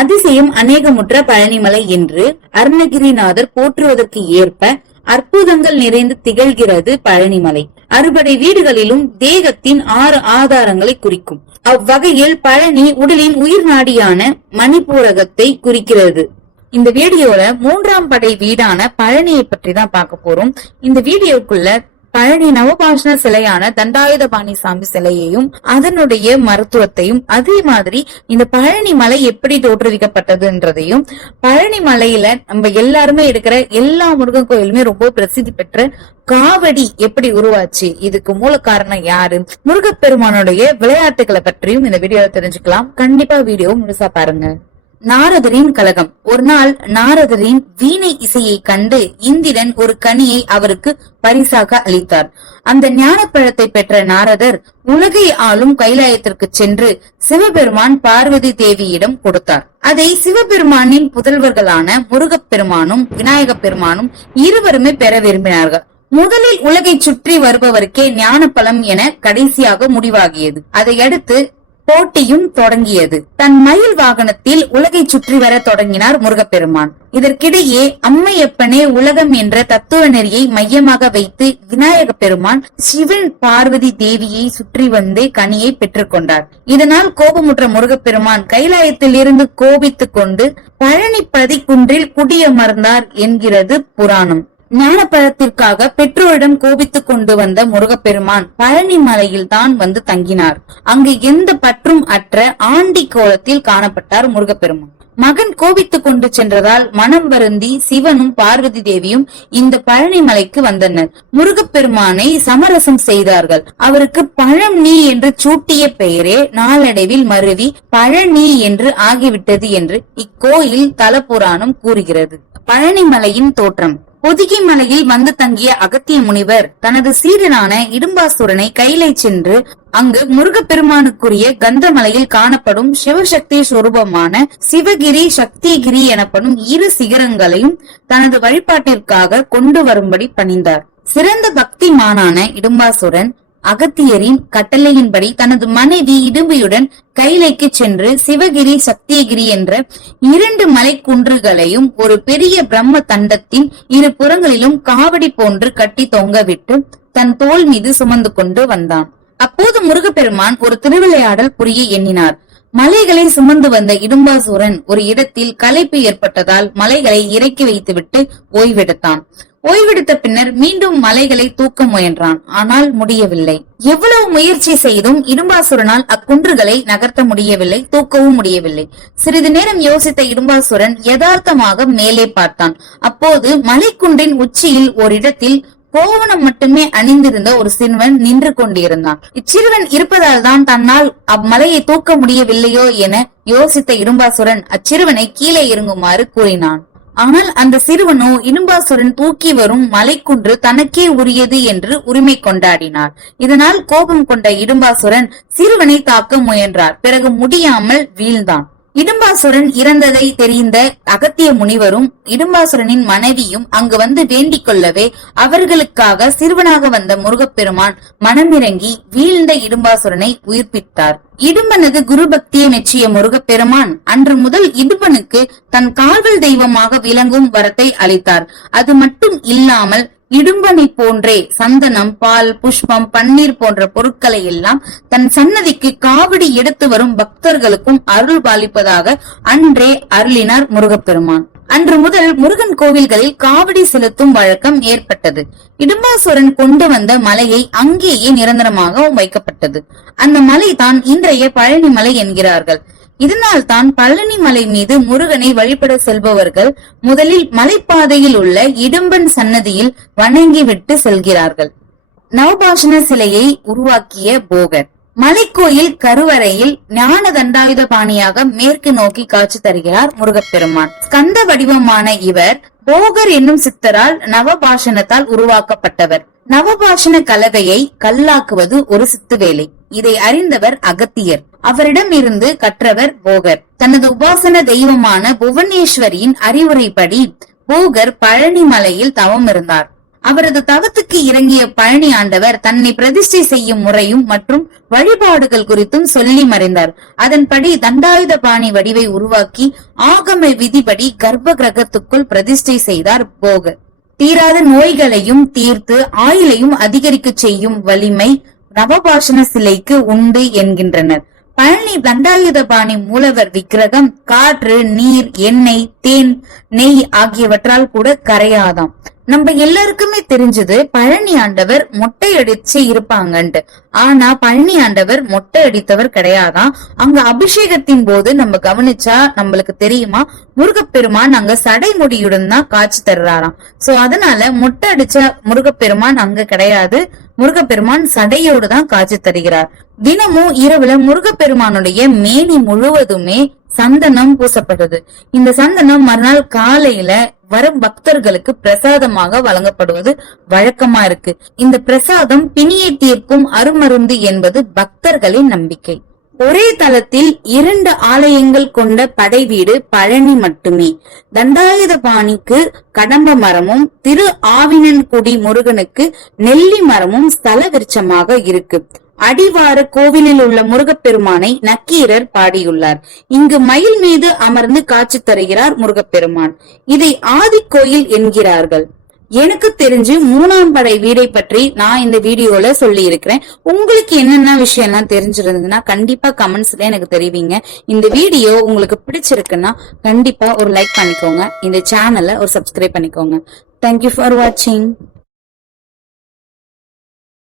அதிசயம் அநேகமுற்ற பழனிமலை என்று அருணகிரிநாதர் போற்றுவதற்கு ஏற்ப அற்புதங்கள் நிறைந்து திகழ்கிறது பழனிமலை. அறுபடை வீடுகளிலும் தேகத்தின் 6 ஆதாரங்களை குறிக்கும். அவ்வகையில் பழனி உடலின் உயிர் நாடியான மணிப்பூரகத்தை குறிக்கிறது. இந்த வீடியோல 3ஆம் படை வீடான பழனியை பற்றி தான் பார்க்க போறோம். இந்த வீடியோக்குள்ள பழனி நவபாஷண சிலையான தண்டாயுதபாணி சாமி சிலையையும் அதனுடைய மருத்துவத்தையும், அதே மாதிரி இந்த பழனி மலை எப்படி தோற்றுவிக்கப்பட்டதுன்றதையும், பழனி மலையில நம்ம எல்லாருமே எடுக்கிற எல்லா முருகன் கோயிலுமே ரொம்ப பிரசித்தி பெற்ற காவடி எப்படி உருவாச்சு, இதுக்கு மூல காரணம் யாரு, முருகப்பெருமானுடைய விளையாட்டுகளை பற்றியும் இந்த வீடியோல தெரிஞ்சுக்கலாம். கண்டிப்பா வீடியோ முழுசா பாருங்க. நாரதரின் கலகம். ஒரு நாள் நாரதரின் வீணை இசையை கண்டு இந்திரன் ஒரு கனியை அவருக்கு பரிசாக அளித்தார். அந்த ஞானப்பழத்தை பெற்ற நாரதர் உலகை ஆளும் கைலாயத்திற்கு சென்று சிவபெருமான் பார்வதி தேவியிடம் கொடுத்தார். அதை சிவபெருமானின் புதல்வர்களான முருகப்பெருமானும் விநாயக பெருமானும் இருவருமே பெற விரும்பினார்கள். முதலில் உலகை சுற்றி வருபவருக்கே ஞானப்பழம் என கடைசியாக முடிவாகியது. அதையடுத்து போட்டியும் தொடங்கியது. தன் மயில் வாகனத்தில் உலகை சுற்றி வர தொடங்கினார் முருகப்பெருமான். இதற்கிடையே அம்மையப்பனே உலகம் என்ற தத்துவ நெறியை மையமாக வைத்து விநாயக பெருமான் சிவன் பார்வதி தேவியை சுற்றி வந்து கனியை பெற்றுக் கொண்டார். இதனால் கோபமுற்ற முருகப்பெருமான் கைலாயத்தில் இருந்து கோபித்துக் கொண்டு பழனிப்பதி குன்றில் குடியமர்ந்தார் என்கிறது புராணம். ஞானப்பழத்திற்காக பெற்றோரிடம் கோபித்துக் கொண்டு வந்த முருகப்பெருமான் பழனி மலையில் தான் வந்து தங்கினார். அங்கு எந்த பற்றும் அற்ற ஆண்டி கோலத்தில் காணப்பட்டார் முருகப்பெருமான். மகன் கோபித்துக் கொண்டு சென்றதால் மனம் வருந்தி சிவனும் பார்வதி தேவியும் இந்த பழனி மலைக்கு வந்தனர். முருகப்பெருமானை சமரசம் செய்தார்கள். அவருக்கு பழனி என்று சூட்டிய பெயரே நாளடைவில் மருவி பழனி என்று ஆகிவிட்டது என்று இக்கோயில் தல புராணம் கூறுகிறது. பழனி மலையின் தோற்றம். பொதிகை மலையில் வந்து தங்கிய அகத்திய முனிவர் தனது சீடனான இடும்பாசுரனை கையிலை சென்று அங்கு முருகப்பெருமானுக்குரிய கந்தமலையில் காணப்படும் சிவசக்தி சொரூபமான சிவகிரி சக்திகிரி எனப்படும் 2 சிகரங்களையும் தனது வழிபாட்டிற்காக கொண்டு வரும்படி பணிந்தார். சிறந்த பக்திமானான இடும்பாசுரன் அகத்தியரின் கட்டளையின்படி தனது மனைவி இடும்பியுடன் கைலைக்கு சென்று சிவகிரி சக்திகிரி என்ற 2 மலை குன்றுகளையும் ஒரு பெரிய பிரம்ம தண்டத்தின் 2 புறங்களிலும் காவடி போன்று கட்டி தொங்கவிட்டு தன் தோள் மீது சுமந்து கொண்டு வந்தான். அப்போது முருகப்பெருமான் ஒரு திருவிளையாடல் புரிய எண்ணினார். மலைகளை சுமந்து வந்த இடும்பாசூரன் ஒரு இடத்தில் களைப்பு ஏற்பட்டதால் மலைகளை இறக்கி வைத்துவிட்டு ஓய்வெடுத்தான். ஓய்வெடுத்த பின்னர் மீண்டும் மலைகளை தூக்க முயன்றான். ஆனால் முடியவில்லை. எவ்வளவு முயற்சி செய்தும் இடும்பாசுரனால் அக்குன்றுகளை நகர்த்த முடியவில்லை, தூக்கவும் முடியவில்லை. சிறிது நேரம் யோசித்த இடும்பாசுரன் யதார்த்தமாக மேலே பார்த்தான். அப்போது மலைக்குன்றின் உச்சியில் ஓரிடத்தில் கோவணம் மட்டுமே அணிந்திருந்த ஒரு சிறுவன் நின்று கொண்டிருந்தான். இச்சிறுவன் இருப்பதால் தான் தன்னால் அம்மலையை தூக்க முடியவில்லையோ என யோசித்த இடும்பாசுரன் அச்சிறுவனை கீழே இறங்குமாறு கூறினான். ஆனால் அந்த சிறுவனோ இடும்பாசுரன் தூக்கி வரும் மலைக்குன்று தனக்கே உரியது என்று உரிமை கொண்டாடினார். இதனால் கோபம் கொண்ட இடும்பாசுரன் சிறுவனை தாக்க முயன்றார். பிறகு முடியாமல் வீழ்ந்தான். இடும்பாசுரன் இறந்ததை தெரிந்த அகத்திய முனிவரும் இடும்பாசுரனின் மனைவியும் அங்கு வந்து வேண்டிக் கொள்ளவே அவர்களுக்காக சிறுவனாக வந்த முருகப்பெருமான் மனமிறங்கி வீழ்ந்த இடும்பாசுரனை உயிர்ப்பித்தார். இடும்பனது குரு பக்தியை மெச்சிய முருகப்பெருமான் அன்று முதல் இடும்பனுக்கு தன் காவல் தெய்வமாக விளங்கும் வரத்தை அளித்தார். அது மட்டும் இல்லாமல் இடும்பனை போன்றே சந்தனம், பால், புஷ்பம், பன்னீர் போன்ற பொருட்களை எல்லாம் தன் சன்னதிக்கு காவடி எடுத்து வரும் பக்தர்களுக்கும் அருள் பாலிப்பதாக அன்றே அருளினார் முருகப்பெருமான். அன்று முதல் முருகன் கோவில்களில் காவடி செலுத்தும் வழக்கம் ஏற்பட்டது. இடும்பாசுரன் கொண்டு வந்த மலையை அங்கேயே நிரந்தரமாக வைக்கப்பட்டது. அந்த மலை தான் இன்றைய பழனி மலை என்கிறார்கள். இதனால் தான் பழனி மலை மீது முருகனை வழிபட செல்பவர்கள் முதலில் மலைப்பாதையில் உள்ள இடும்பன் சன்னதியில் வணங்கிவிட்டு செல்கிறார்கள். நவபாஷண சிலையை உருவாக்கிய போகர். மலைக்கோயில் கருவறையில் ஞான தண்டாயுதபாணியாக மேற்கு நோக்கி காட்சி தருகிறார் முருகப்பெருமான். ஸ்கந்த வடிவமான இவர் போகர் என்னும் சித்தரால் நவபாஷணத்தால் உருவாக்கப்பட்டவர். நவபாஷண கலவையை கல்லாக்குவது ஒரு சித்து வேலை. இதை அறிந்தவர் அகத்தியர். அவரிடம் இருந்து கற்றவர் போகர். தனது உபாசன தெய்வமான புவனேஸ்வரியின் அறிவுரைப்படி போகர் பழனி மலையில் தவம் இருந்தார். அவரது தவத்துக்கு இறங்கிய பழனி ஆண்டவர் தன்னை பிரதிஷ்டை செய்யும் முறையும் மற்றும் வழிபாடுகள் குறித்தும் சொல்லி மறைந்தார். அதன்படி தண்டாயுதபாணி வடிவை உருவாக்கி ஆகம விதிப்படி கர்ப்ப கிரகத்துக்குள் பிரதிஷ்டை செய்தார் போகர். தீராத நோய்களையும் தீர்த்து ஆயுளையும் அதிகரிக்க செய்யும் வலிமை நவபாஷண சிலைக்கு உண்டு என்கின்றனர். பழனி தண்டாயுதபாணி மூலவர் விக்கிரகம் காற்று, நீர், எண்ணெய், தேன், நெய் ஆகியவற்றால் கூட கரையாதாம். நம்ம எல்லாருக்குமே தெரிஞ்சது பழனி ஆண்டவர் மொட்டை அடிச்சு இருப்பாங்கன்ட்டு. ஆனா பழனி ஆண்டவர் மொட்டை அடித்தவர் கிடையாதான். அங்க அபிஷேகத்தின் போது நம்ம கவனிச்சா நம்மளுக்கு தெரியுமா, முருகப்பெருமான் அங்க சடைமுடியுடன் தான் காட்சி தர்றாராம். சோ அதனால மொட்டை அடிச்ச முருகப்பெருமான் அங்க கிடையாது. முருகப்பெருமான் சடையோடு தான் காட்சி தருகிறார். தினமும் இரவுல முருகப்பெருமானுடைய மேனி முழுவதுமே சந்தனம் பூசப்படுது. இந்த சந்தனம் மறுநாள் காலையில வரும் பக்தர்களுக்கு பிரசாதமாக வழங்கப்படுவது வழக்கமா இருக்கு. இந்த பிரசாதம் பிணியை தீர்க்கும் அருமருந்து என்பது பக்தர்களின் நம்பிக்கை. ஒரே தளத்தில் 2 ஆலயங்கள் கொண்ட படை வீடு பழனி மட்டுமே. தண்டாயுதபாணிக்கு கடம்ப மரமும் திரு ஆவினன்குடி முருகனுக்கு நெல்லி மரமும் ஸ்தல விருட்சமாக இருக்கு. அடிவார கோவிலில் உள்ள முருகப்பெருமானை நக்கீரர் பாடியுள்ளார். இங்கு மயில் மீது அமர்ந்து காட்சி தருகிறார் முருகப்பெருமான். இதை ஆதிக்கோயில் என்கிறார்கள். எனக்கு தெரிஞ்சு 3ஆம் படை வீடை பற்றி நான் இந்த வீடியோல சொல்லி இருக்கிறேன். உங்களுக்கு என்னென்ன விஷயம் எல்லாம் தெரிஞ்சிருந்ததுன்னா கண்டிப்பா கமெண்ட்ஸ்ல எனக்கு தெரிவிங்க. இந்த வீடியோ உங்களுக்கு பிடிச்சிருக்குன்னா கண்டிப்பா ஒரு லைக் பண்ணிக்கோங்க. இந்த சேனலை ஒரு சப்ஸ்கிரைப் பண்ணிக்கோங்க. தேங்க்யூ ஃபார் வாட்சிங்.